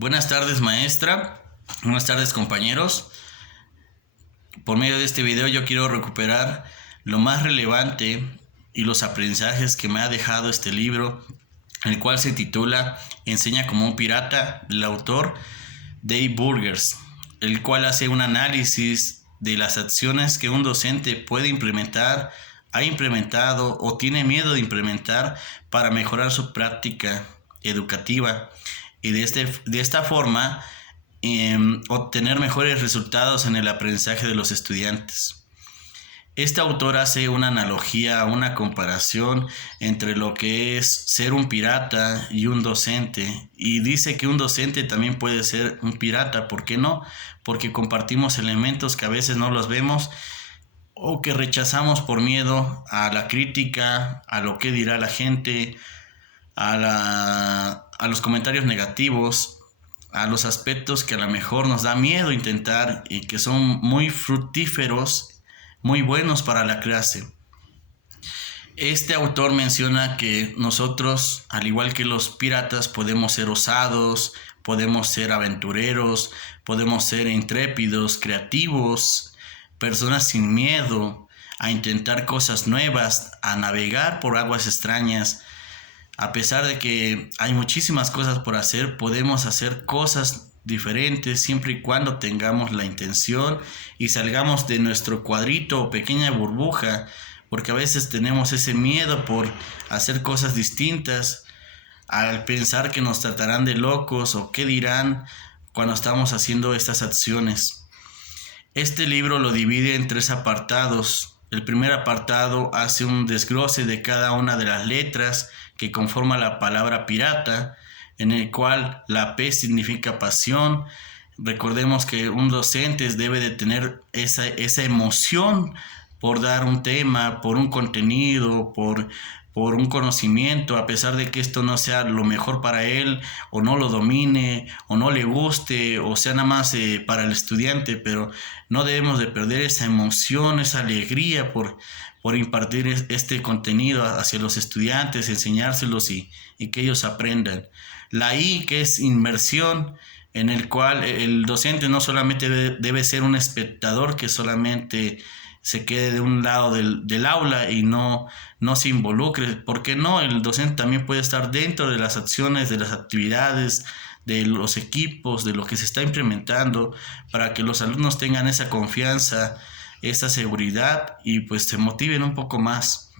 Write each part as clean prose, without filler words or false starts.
Buenas tardes, maestra. Buenas tardes, compañeros. Por medio de este video yo quiero recuperar lo más relevante y los aprendizajes que me ha dejado este libro, el cual se titula Enseña como un pirata, del autor Dave Burgers, el cual hace un análisis de las acciones que un docente puede implementar, ha implementado o tiene miedo de implementar para mejorar su práctica educativa y de esta forma obtener mejores resultados en el aprendizaje de los estudiantes. Este autor hace una analogía, una comparación entre lo que es ser un pirata y un docente, y dice que un docente también puede ser un pirata. ¿Por qué no? Porque compartimos elementos que a veces no los vemos o que rechazamos por miedo a la crítica, a lo que dirá la gente, a los comentarios negativos, a los aspectos que a lo mejor nos da miedo intentar y que son muy fructíferos, muy buenos para la clase. Este autor menciona que nosotros, al igual que los piratas, podemos ser osados, podemos ser aventureros, podemos ser intrépidos, creativos, personas sin miedo a intentar cosas nuevas, a navegar por aguas extrañas. A pesar de que hay muchísimas cosas por hacer, podemos hacer cosas diferentes siempre y cuando tengamos la intención y salgamos de nuestro cuadrito o pequeña burbuja, porque a veces tenemos ese miedo por hacer cosas distintas, al pensar que nos tratarán de locos o qué dirán cuando estamos haciendo estas acciones. Este libro lo divide en 3 apartados. El primer apartado hace un desglose de cada una de las letras que conforma la palabra pirata, en el cual la P significa pasión. Recordemos que un docente debe de tener esa emoción por dar un tema, por un contenido, por un conocimiento, a pesar de que esto no sea lo mejor para él, o no lo domine, o no le guste, o sea nada más para el estudiante, pero no debemos de perder esa emoción, esa alegría por impartir este contenido hacia los estudiantes, enseñárselos y que ellos aprendan. La I, que es inmersión, en el cual el docente no solamente debe ser un espectador que solamente se quede de un lado del aula y no se involucre. ¿Por qué no? El docente también puede estar dentro de las acciones, de las actividades, de los equipos, de lo que se está implementando, para que los alumnos tengan esa confianza, esa seguridad y pues se motiven un poco más.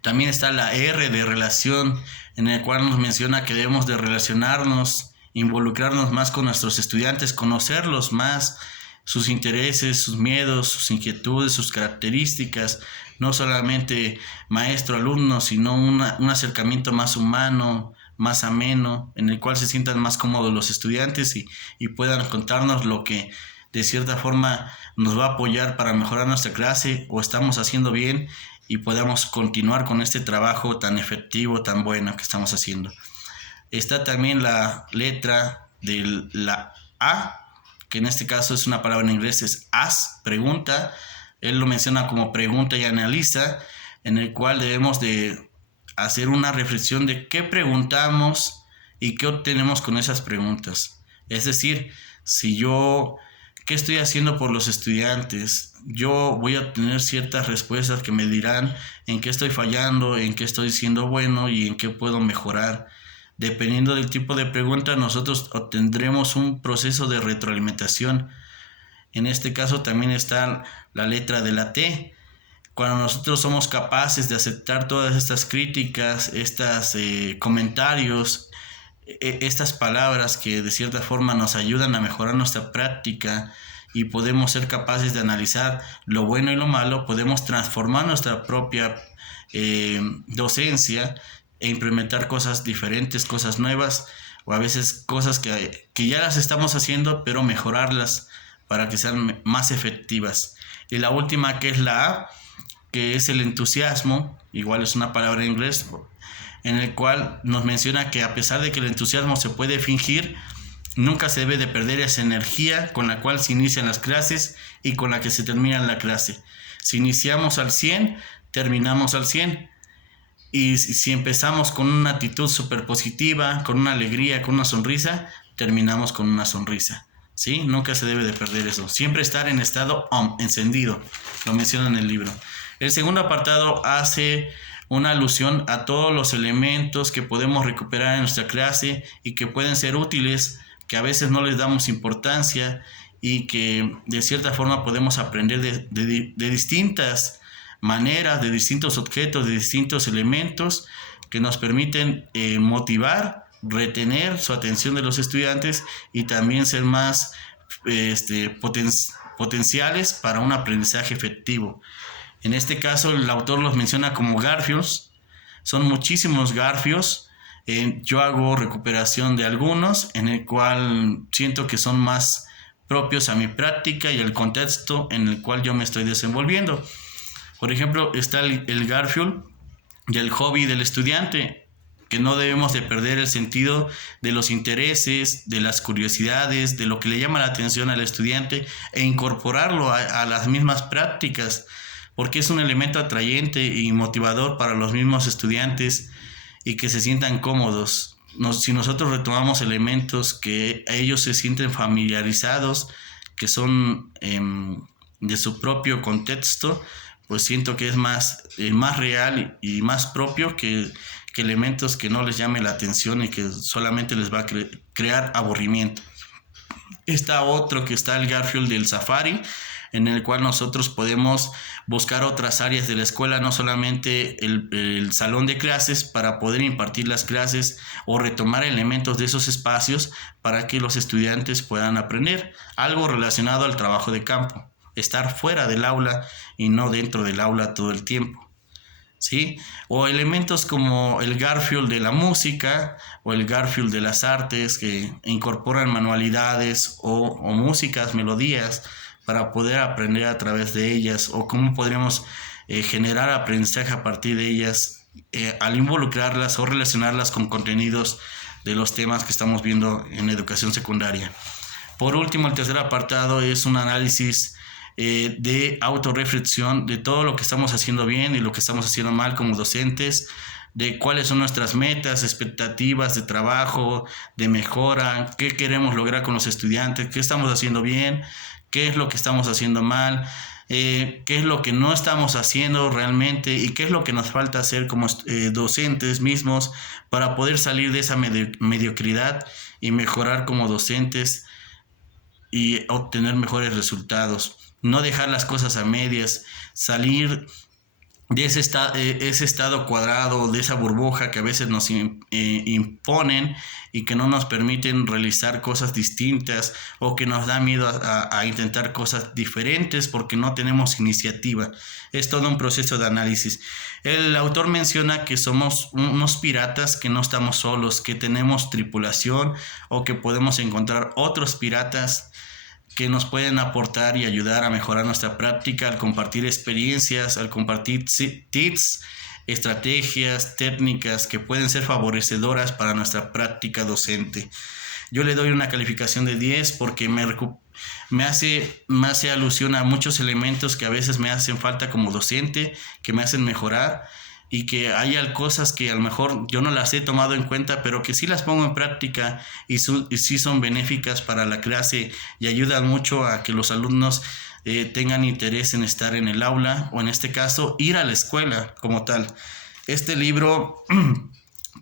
También está la R de relación, en el cual nos menciona que debemos de relacionarnos, involucrarnos más con nuestros estudiantes, conocerlos más, sus intereses, sus miedos, sus inquietudes, sus características, no solamente maestro-alumno, sino un acercamiento más humano, más ameno, en el cual se sientan más cómodos los estudiantes y puedan contarnos lo que de cierta forma nos va a apoyar para mejorar nuestra clase o estamos haciendo bien y podamos continuar con este trabajo tan efectivo, tan bueno que estamos haciendo. Está también la letra de la A, que en este caso es una palabra en inglés, es ask, pregunta. Él lo menciona como pregunta y analiza, en el cual debemos de hacer una reflexión de qué preguntamos y qué obtenemos con esas preguntas. Es decir, ¿qué estoy haciendo por los estudiantes? Yo voy a obtener ciertas respuestas que me dirán en qué estoy fallando, en qué estoy siendo bueno y en qué puedo mejorar. Dependiendo del tipo de pregunta, nosotros obtendremos un proceso de retroalimentación. En este caso también está la letra de la T. Cuando nosotros somos capaces de aceptar todas estas críticas, estos comentarios, estas palabras que de cierta forma nos ayudan a mejorar nuestra práctica y podemos ser capaces de analizar lo bueno y lo malo, podemos transformar nuestra propia docencia e implementar cosas diferentes, cosas nuevas, o a veces cosas que ya las estamos haciendo, pero mejorarlas para que sean más efectivas. Y la última, que es la A, que es el entusiasmo, igual es una palabra en inglés, en el cual nos menciona que a pesar de que el entusiasmo se puede fingir, nunca se debe de perder esa energía con la cual se inician las clases y con la que se termina la clase. Si iniciamos al 100, terminamos al 100. Y si empezamos con una actitud súper positiva, con una alegría, con una sonrisa, terminamos con una sonrisa, ¿sí? Nunca se debe de perder eso. Siempre estar en estado encendido, lo menciona en el libro. El segundo apartado hace una alusión a todos los elementos que podemos recuperar en nuestra clase y que pueden ser útiles, que a veces no les damos importancia y que de cierta forma podemos aprender de distintas maneras, de distintos objetos, de distintos elementos que nos permiten motivar, retener su atención de los estudiantes y también ser más potenciales para un aprendizaje efectivo. En este caso, el autor los menciona como Garfields. Son muchísimos Garfields. Yo hago recuperación de algunos, en el cual siento que son más propios a mi práctica y al contexto en el cual yo me estoy desenvolviendo. Por ejemplo, está el Garfield del hobby del estudiante, que no debemos de perder el sentido de los intereses, de las curiosidades, de lo que le llama la atención al estudiante e incorporarlo a las mismas prácticas, porque es un elemento atrayente y motivador para los mismos estudiantes y que se sientan cómodos. Si nosotros retomamos elementos que ellos se sienten familiarizados, que son de su propio contexto, pues siento que es más real y más propio que elementos que no les llame la atención y que solamente les va a crear aburrimiento. Está otro que está el Garfield del Safari, en el cual nosotros podemos buscar otras áreas de la escuela, no solamente el salón de clases, para poder impartir las clases o retomar elementos de esos espacios para que los estudiantes puedan aprender algo relacionado al trabajo de campo, estar fuera del aula y no dentro del aula todo el tiempo, ¿sí? O elementos como el Garfield de la música o el Garfield de las artes, que incorporan manualidades o músicas, melodías, para poder aprender a través de ellas, o cómo podríamos generar aprendizaje a partir de ellas al involucrarlas o relacionarlas con contenidos de los temas que estamos viendo en educación secundaria. Por último, el tercer apartado es un análisis de autorreflexión de todo lo que estamos haciendo bien y lo que estamos haciendo mal como docentes, de cuáles son nuestras metas, expectativas de trabajo, de mejora, qué queremos lograr con los estudiantes, qué estamos haciendo bien, qué es lo que estamos haciendo mal, qué es lo que no estamos haciendo realmente y qué es lo que nos falta hacer como docentes mismos para poder salir de esa mediocridad y mejorar como docentes y obtener mejores resultados. No dejar las cosas a medias, salir de ese estado cuadrado, de esa burbuja que a veces nos imponen y que no nos permiten realizar cosas distintas, o que nos da miedo a intentar cosas diferentes porque no tenemos iniciativa. Es todo un proceso de análisis. El autor menciona que somos unos piratas, que no estamos solos, que tenemos tripulación o que podemos encontrar otros piratas que nos pueden aportar y ayudar a mejorar nuestra práctica al compartir experiencias, al compartir tips, estrategias, técnicas que pueden ser favorecedoras para nuestra práctica docente. Yo le doy una calificación de 10 porque me hace alusión a muchos elementos que a veces me hacen falta como docente, que me hacen mejorar, y que hay cosas que a lo mejor yo no las he tomado en cuenta, pero que sí las pongo en práctica y sí son benéficas para la clase y ayudan mucho a que los alumnos tengan interés en estar en el aula, o en este caso ir a la escuela como tal. Este libro,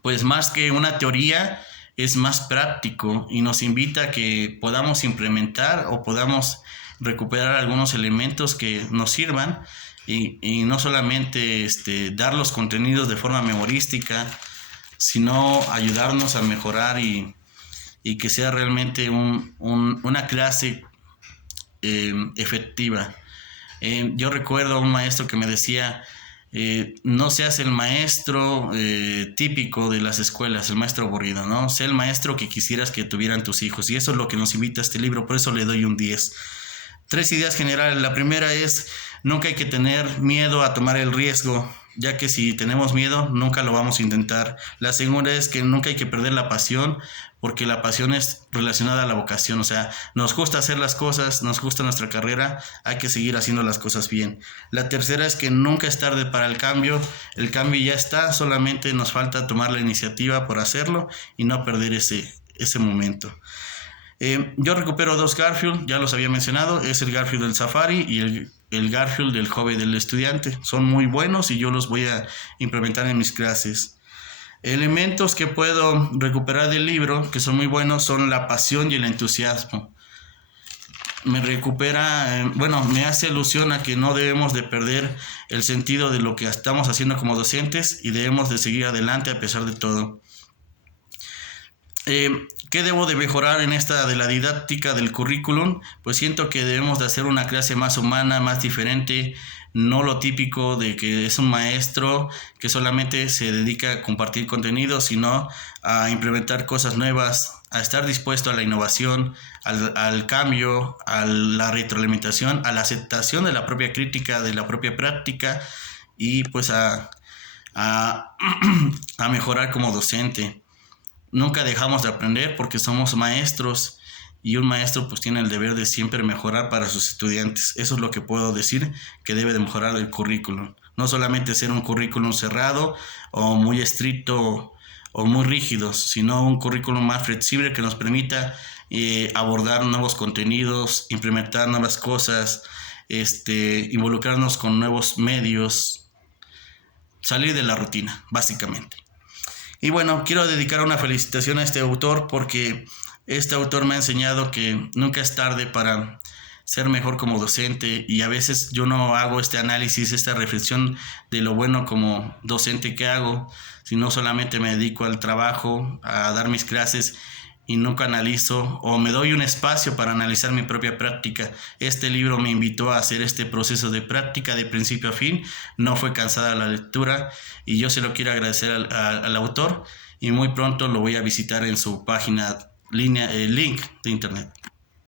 pues más que una teoría, es más práctico y nos invita a que podamos implementar o podamos recuperar algunos elementos que nos sirvan. Y no solamente dar los contenidos de forma memorística, sino ayudarnos a mejorar y que sea realmente una clase efectiva. Yo recuerdo a un maestro que me decía, no seas el maestro típico de las escuelas, el maestro aburrido, ¿no? Sé el maestro que quisieras que tuvieran tus hijos, y eso es lo que nos invita a este libro, por eso le doy un 10. 3 ideas generales. La primera es: nunca hay que tener miedo a tomar el riesgo. ya que si tenemos miedo, nunca lo vamos a intentar. La segunda es que nunca hay que perder la pasión, porque la pasión es relacionada a la vocación, o sea, nos gusta hacer las cosas, nos gusta nuestra carrera, hay que seguir haciendo las cosas bien. La tercera es que nunca es tarde para el cambio ya está, solamente nos falta tomar la iniciativa por hacerlo y no perder ese momento. Yo recupero dos Garfield, ya los había mencionado, es el Garfield del Safari y el Garfield del joven del estudiante. Son muy buenos y yo los voy a implementar en mis clases. Elementos que puedo recuperar del libro, que son muy buenos, son la pasión y el entusiasmo. Me recupera, me hace alusión a que no debemos de perder el sentido de lo que estamos haciendo como docentes y debemos de seguir adelante a pesar de todo. ¿Qué debo de mejorar en esta de la didáctica del currículum? Pues siento que debemos de hacer una clase más humana, más diferente, no lo típico de que es un maestro que solamente se dedica a compartir contenido, sino a implementar cosas nuevas, a estar dispuesto a la innovación, al cambio, a la retroalimentación, a la aceptación de la propia crítica, de la propia práctica y pues a mejorar como docente. Nunca dejamos de aprender porque somos maestros y un maestro pues tiene el deber de siempre mejorar para sus estudiantes. Eso es lo que puedo decir que debe de mejorar el currículum. No solamente ser un currículum cerrado o muy estricto o muy rígido, sino un currículum más flexible que nos permita abordar nuevos contenidos, implementar nuevas cosas, involucrarnos con nuevos medios, salir de la rutina, básicamente. Y bueno, quiero dedicar una felicitación a este autor porque este autor me ha enseñado que nunca es tarde para ser mejor como docente y a veces yo no hago este análisis, esta reflexión de lo bueno como docente que hago, sino solamente me dedico al trabajo, a dar mis clases y nunca analizo o me doy un espacio para analizar mi propia práctica. Este libro me invitó a hacer este proceso de práctica de principio a fin, no fue cansada la lectura y yo se lo quiero agradecer al autor y muy pronto lo voy a visitar en su página link de internet.